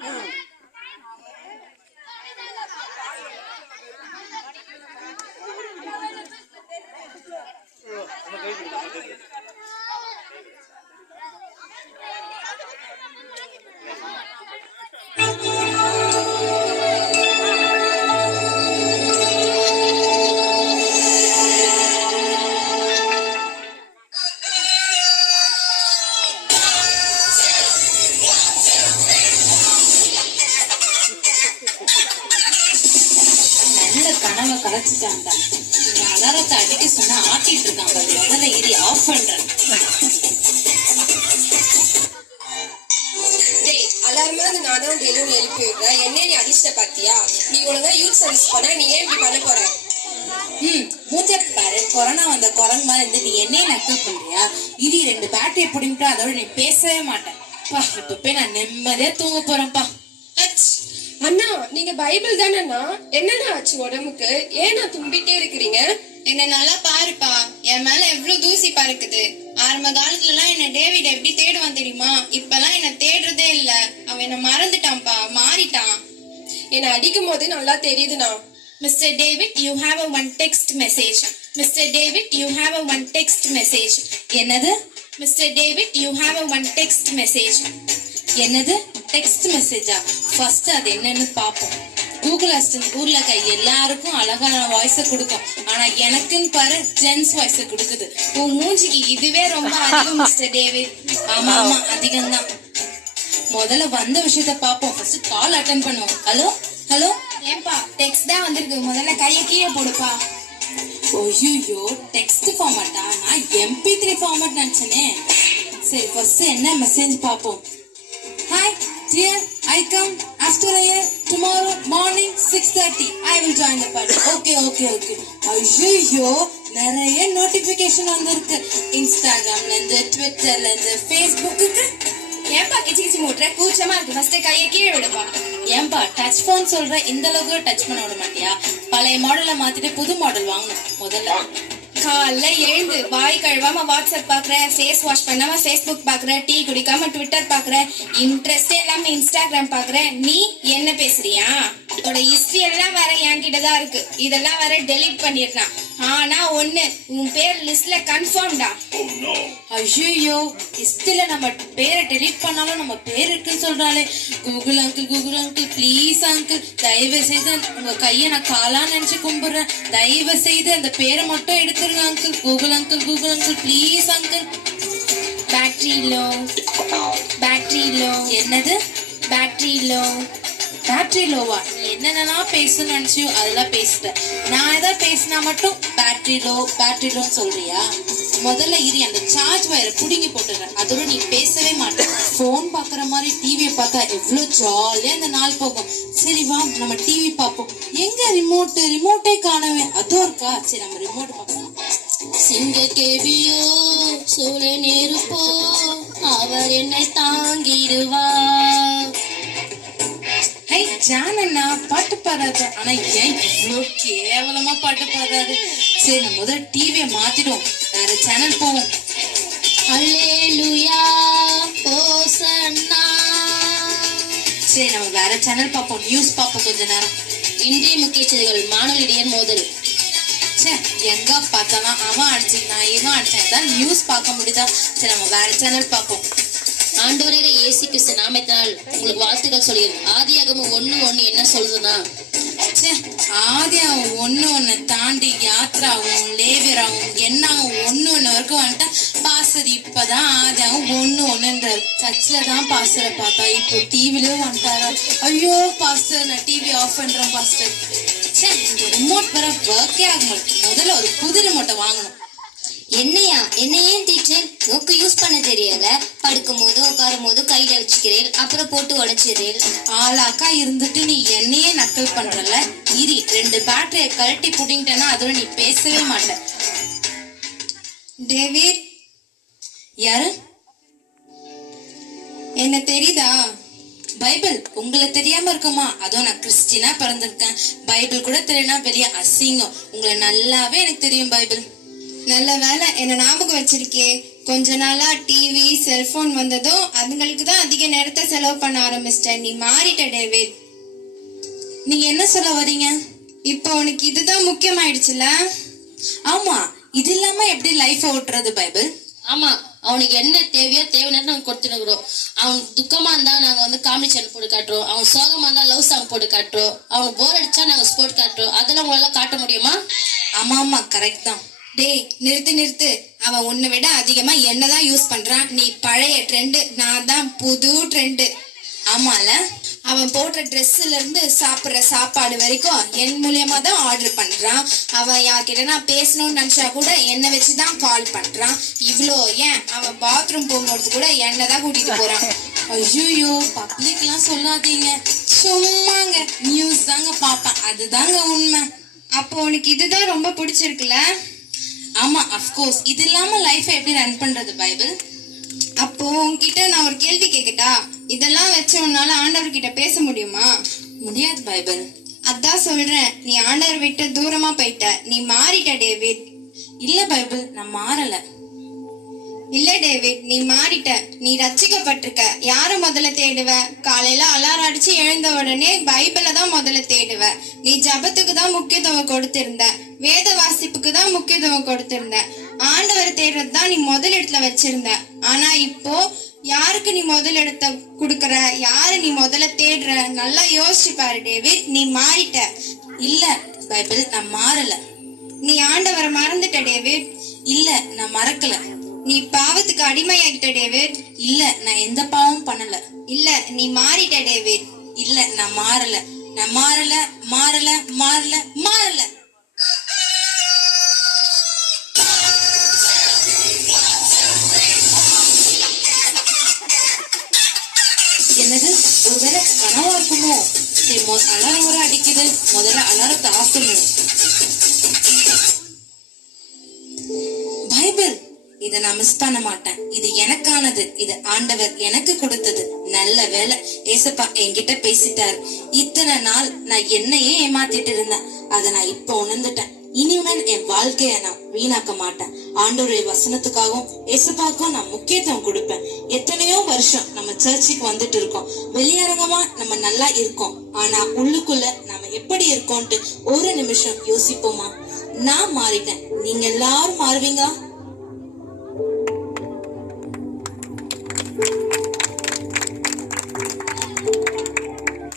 Oh. நல்ல கனவை கலைச்சிட்டான்டா இவன் அலாரத்தை அடிக்க சொன்னா ஆட்டிட்டு இருக்கான் பாரு. முதல்ல இடி ஆஃப் பண்றேன் டேய் அலாரமாவது நான் தான் டெய்லியும் எழுப்பி விடுறேன் என்ன நீ அடிச்சிட்ட பாத்தியா? நீ ஒழுங்கா யூத் சர்வீஸ் பண்ண. நீ ஏன் இப்படி பண்ண போற? ம் மூஞ்ச பாரு. கொரோனா வந்த குரங்கு மாதிரி இருந்து நீ என்னைய நக்கல் பண்றியா? இடி ரெண்டு பேட்டரி பிடிங்கிட்டு அதோட நீ பேசவே மாட்டேன் பா இப்ப நான் நிம்மதியா தூங்க போறேன்ப்பா. அண்ணா நீங்க பைபிள் தானேண்ணா? என்னண்ணா ஆச்சு உடம்புக்கு? ஏன் நான் தும்பிட்டே இருக்கிறீங்க? என்ன நல்லா பாருப்பா. என் மேல எவ்வளவு தூசி பறக்குது. ஆரம்ப காலத்துல எல்லாம் என்ன டேவிட் எப்படி தேடுவான் தெரியுமா? இப்பெல்லாம் என்ன தேடுறதே இல்ல. அவன் என்ன மறந்துட்டான்ப்பா. மாறிட்டான். என்னை அடிக்கும் போது நல்லா தெரியுதுண்ணா. Mister David you have a one text message mister David you have a one text message என்னது? Mister David you have a one text message என்னது? டெக்ஸ்ட் மெசேஜா ஃபர்ஸ்ட் அது என்னன்னு பாப்போம் கூகுள் அசிஸ்டன்ட் ஊர்ல இருக்க எல்லாருக்கும் அழகான வாய்ஸ கொடுக்கும். ஆனா எனக்குன்னு பாரு ஜென்ஸ் வாய்ஸ கொடுக்குது. உன் மூஞ்சிக்கு இதுவே ரொம்ப அதிகம் மிஸ்டர் டேவிட் ஆமா ஆமா அதிகம்தான். முதல்ல வந்த விஷயத்த பாப்போம் ஃபர்ஸ்ட் கால் அட்டன் பண்ணுவோம். ஹலோ ஹலோ ஏன்பா டெக்ஸ்ட் தான் வந்திருக்கு முதல்ல கையை கீழே போடுப்பா. ஐயோ டெக்ஸ்ட் ஃபார்மேட்டா நான் எம்பி த்ரீ ஃபார்மேட் நினைச்சனே. சரி ஃபர்ஸ்ட் என்ன மெசேஜ் பாப்போம் hi dear I come after a year tomorrow morning 6:30 I will join the party. Okay okay okay ஐயோ நிறைய நோட்டிபிகேஷன் வந்திருக்கு. இன்ஸ்டாகிராம்ல இருந்து ட்விட்டர்ல இருந்து ஃபேஸ்புக்கு ஏன்பா கிச்சி கிச்சி மூட்டுற கூச்சமா இருக்கு. ஃபர்ஸ்ட் கையை கீழே விடுப்பா. ஏன்பா டச் ஃபோன் சொல்ற? இந்த அளவுக்கு டச் பண்ண விட மாட்டியா? பழைய மாடலை மாத்திட்டு புது மாடல் வாங்கணும். முதல்ல. காலைல எழுந்து வாய் கழுவாம வாட்ஸ்அப் பாக்குற ஃபேஸ் வாஷ் பண்ணாம ஃபேஸ்புக் பாக்குற டீ குடிக்காம ட்விட்டர் பாக்குற இன்ட்ரெஸ்டே இல்லாம இன்ஸ்டாகிராம் பாக்குற நீ என்ன பேசுறியா? உன்னோட ஹிஸ்டரி எல்லாம் வேற என்கிட்ட தான் இருக்கு. இதெல்லாம் வேற டெலீட் பண்ணிடுறான் ஆனா ஒண்ணு உன் பேர் லிஸ்ட்ல கன்ஃபார்ம்டா ஐயோ ஹிஸ்டில நம்ம பேரை டெலீட் பண்ணாலும் நம்ம பேர் இருக்குன்னு சொல்றாளே. Google uncle Google uncle please uncle தயவு செய்து உங்க கையை நான் காலா நினைச்சு கும்பிடுறேன். தயவு செய்து அந்த பேரை மட்டும் எடுத்துருங்க uncle Google uncle Google uncle please uncle battery low battery low என்னது? பேட்டரி லோ பேட்டரி லோவா நீ என்னென்னலாம் பேசணும்னு நினச்சியோ அதெல்லாம் பேசிட்டேன் நான் ஏதாவது பேசினா மட்டும் பேட்டரி லோ பேட்டரி லோன்னு சொல்றியா? முதல்ல இரு அந்த சார்ஜ் வயரை பிடுங்கி போட்டுறேன் அதோட நீ பேசவே மாட்டேன். ஃபோன் பார்க்குற மாதிரி டிவியை பார்த்தா எவ்வளோ ஜாலியாக அந்த நாள் போகும். சரி வா நம்ம டிவி பார்ப்போம். எங்கே ரிமோட்டு ரிமோட்டே காணவே அதுவும் இருக்கா. சரி நம்ம ரிமோட் பார்ப்போம் சிங்க கேவியோ சூழ நெருப்போ அவர் என்னை தாங்கிடுவார் ஹை ஜான் அண்ணா பாட்டு பாடாத. ஆனா ஏன் இவ்வளோ கேவலமா பாட்டு பாடாது? சரி நம்ம முதல்ல டிவியை மாத்திடுவோம். வேற சேனல் போவோம். அல்லேலுயா ஓசன்னா சரி நம்ம வேற சேனல் பார்ப்போம். நியூஸ் பார்ப்போம் கொஞ்ச நேரம். இன்றைய முக்கிய செய்திகள் மாணவர்களிடையே மோதல். சே எங்க பார்த்தாலும் அவன் அடிச்சிருந்தான் இவன் அடிச்சான். தான் நியூஸ் பார்க்க முடியுதா? சரி நம்ம வேற சேனல் பார்ப்போம். ஆண்டவரே இயேசு கிறிஸ்து நாமத்தினால் உங்களுக்கு வாழ்த்துக்கள் சொல்கிறேன். ஆதியாகமும் ஒன்று ஒண்ணு என்ன சொல்லுதுன்னா ச்சே ஆதி ஒன்று தாண்டி யாத்ராவும் லேவியராகவும் என்னாவும் ஒன்று ஒண்ணு வரைக்கும் வந்துட்டா பாசர் இப்பதான் ஆதியாகவும் அவன் ஒண்ணு சர்ச்சில் தான் பாஸ்டரை பார்த்தா இப்போ டிவிலயும் வந்துட்டாரா? ஐயோ பாஸ்டர் நான் டிவி ஆஃப் பண்றேன் பாஸ்டர். ச்சே இந்த ரிமோட் வர ஒர்க்கே ஆக மாட்டேன் முதல்ல ஒரு புது ரிமோட்டை வாங்கணும். என்னையா? என்ன ஏன் டீச்சர் மூக்கு யூஸ் பண்ண தெரியல. படுக்கும் போது உட்காரும் போது கையில வச்சுக்கிறேன். அப்புறம் போட்டு உடைச்சிடுறேன். ஆளாக்கா இருந்துட்டு நீ என்னையே நக்கல் பண்றல இரி ரெண்டு பேட்டரிய கழட்டி புடிங்கிட்டேன்னா அதோட நீ பேசவே மாட்ட. டேவிட் யாரு? என்ன தெரியுதா? பைபிள் உங்களை தெரியாம இருக்குமா? அதுவும் நான் கிறிஸ்டினா பிறந்திருக்கேன். பைபிள் கூட தெரியனா பெரிய அசிங்கம். உங்களை நல்லாவே எனக்கு தெரியும் பைபிள். நல்ல வேலை. என்ன ஞாபகம் வச்சிருக்கே. கொஞ்ச நாளா டிவி செல்போன் வந்ததும் அதுங்களுக்கு தான் அதிக நேரத்தை செலவு பண்ண ஆரம்பிச்சிட்டேன். நீ மாறிட்ட டேவிட். நீங்க என்ன சொல்ல வரீங்க? இப்போ உனக்கு இதுதான் முக்கியமாயிடுச்சுல? ஆமா இது இல்லாம எப்படி லைஃப் ஓட்டுறது பைபிள்? ஆமா அவனுக்கு என்ன தேவையோ தேவையான நாங்க கொடுத்துருக்குறோம். அவனுக்கு துக்கமா இருந்தா நாங்க வந்து காமெடி சேனல் போட்டு காட்டுறோம். அவன் சோகமா இருந்தா லவ் சாங் போட்டு காட்டுறோம். அவனுக்கு போர் அடிச்சா நாங்க ஸ்போர்ட் காட்டுறோம். அதெல்லாம் உங்களால காட்ட முடியுமா? ஆமா ஆமா கரெக்ட் தான். டேய் நிறுத்து நிறுத்து. அவன் உன்னை விட அதிகமா என்னதான் யூஸ் பண்றான்? நீ பழைய ட்ரெண்டு நான் தான் புது ட்ரெண்டு ஆமால? அவன் போடுற ட்ரெஸ்ஸுல இருந்து சாப்பிட்ற சாப்பாடு வரைக்கும் என் மூலியமா தான் ஆர்டர் பண்றான். அவன் யார்கிட்ட நான் பேசணும்னு நினைச்சா கூட என்னை வச்சுதான் கால் பண்றான். இவ்வளோ ஏன்? அவன் பாத்ரூம் போகும்போது கூட என்னை தான் கூட்டிட்டு போறான். ஐயோ பப்ளிக்லாம் சொல்லாதீங்க. சும்மாங்க. நியூஸ் தாங்க பாப்பேன் அதுதாங்க உண்மை. அப்போ உனக்கு இதுதான் ரொம்ப பிடிச்சிருக்குல்ல? ஆமா அஃப்கோர்ஸ் இது இல்லாம லைஃப் எப்படி ரன் பண்றது பைபிள்? அப்போ உன்கிட்ட நான் ஒரு கேள்வி கேட்கட்டா இதெல்லாம் வச்சு உன்னால ஆண்டவர்கிட்ட பேச முடியுமா? முடியாது பைபிள். அதான் சொல்றேன். நீ ஆண்டவர் விட்டு தூரமா போயிட்ட. நீ மாறிட்ட டேவிட். இல்ல பைபிள். நான் மாறல. இல்ல டேவிட் நீ மாறிட்ட. நீ ரச்சிக்கப்பட்டிருக்க யார முதல்ல தேடுவ? காலையில அலாரம் அடிச்சு எழுந்த உடனே பைபிளை தான் முதல்ல தேடுவ. நீ ஜபத்துக்கு தான் முக்கியத்துவம் கொடுத்திருந்த. வேத வாசிப்புக்கு தான் முக்கியத்துவம் கொடுத்திருந்த. ஆண்டவர் தேடுறது தான் நீ முதல் இடத்துல வச்சிருந்த. ஆனா இப்போ யாருக்கு நீ முதல் இடத்த குடுக்கற? யாரு நீ முதல்ல தேடுற? நல்லா யோசிச்சு பாரு டேவிட். நீ மாறிட்ட. இல்ல பைபிள் நான் மாறல. நீ ஆண்டவரை மறந்துட்ட டேவிட். இல்ல நான் மறக்கல. நீ பாவத்துக்கு அடிமையாகிட்ட டேவிட். இல்ல நான் எந்த பாவமும் பண்ணல. இல்ல நீ மாறிட்ட டேவிட். இல்ல நான் மாறல. நான் மாறல மாறல மாறல மாறல. என்னது? ஒருவேளை கனவா இருக்குமோ? சரி அலாரம் வர அடிக்குது. முதல்ல அலாரத்தை ஆஃப் பண்ணணும் இதை நான் மிஸ் பண்ண மாட்டேன். இது எனக்கானது. இது ஆண்டவர் எனக்கு கொடுத்தது. நல்ல வேலை ஏசப்பா என்கிட்ட பேசிட்டாரு. இத்தனை நாள் நான் என்னையே ஏமாத்திட்டு இருந்தேன். அதை நான் இப்ப உணர்ந்துட்டேன். இனிமேல் என் வாழ்க்கைய நான் வீணாக்க மாட்டேன். ஆண்டோருடைய வசனத்துக்காகவும் எசப்பாக்கும் நான் முக்கியத்துவம் கொடுப்பேன். எத்தனையோ வருஷம் நம்ம சர்ச்சுக்கு வந்துட்டு இருக்கோம். வெளியரங்கமா நம்ம நல்லா இருக்கோம். ஆனா உள்ளுக்குள்ள நம்ம எப்படி இருக்கோம்ட்டு ஒரு நிமிஷம் யோசிப்போமா? நான் மாறிட்டேன். நீங்க எல்லாரும் மாறுவீங்களா?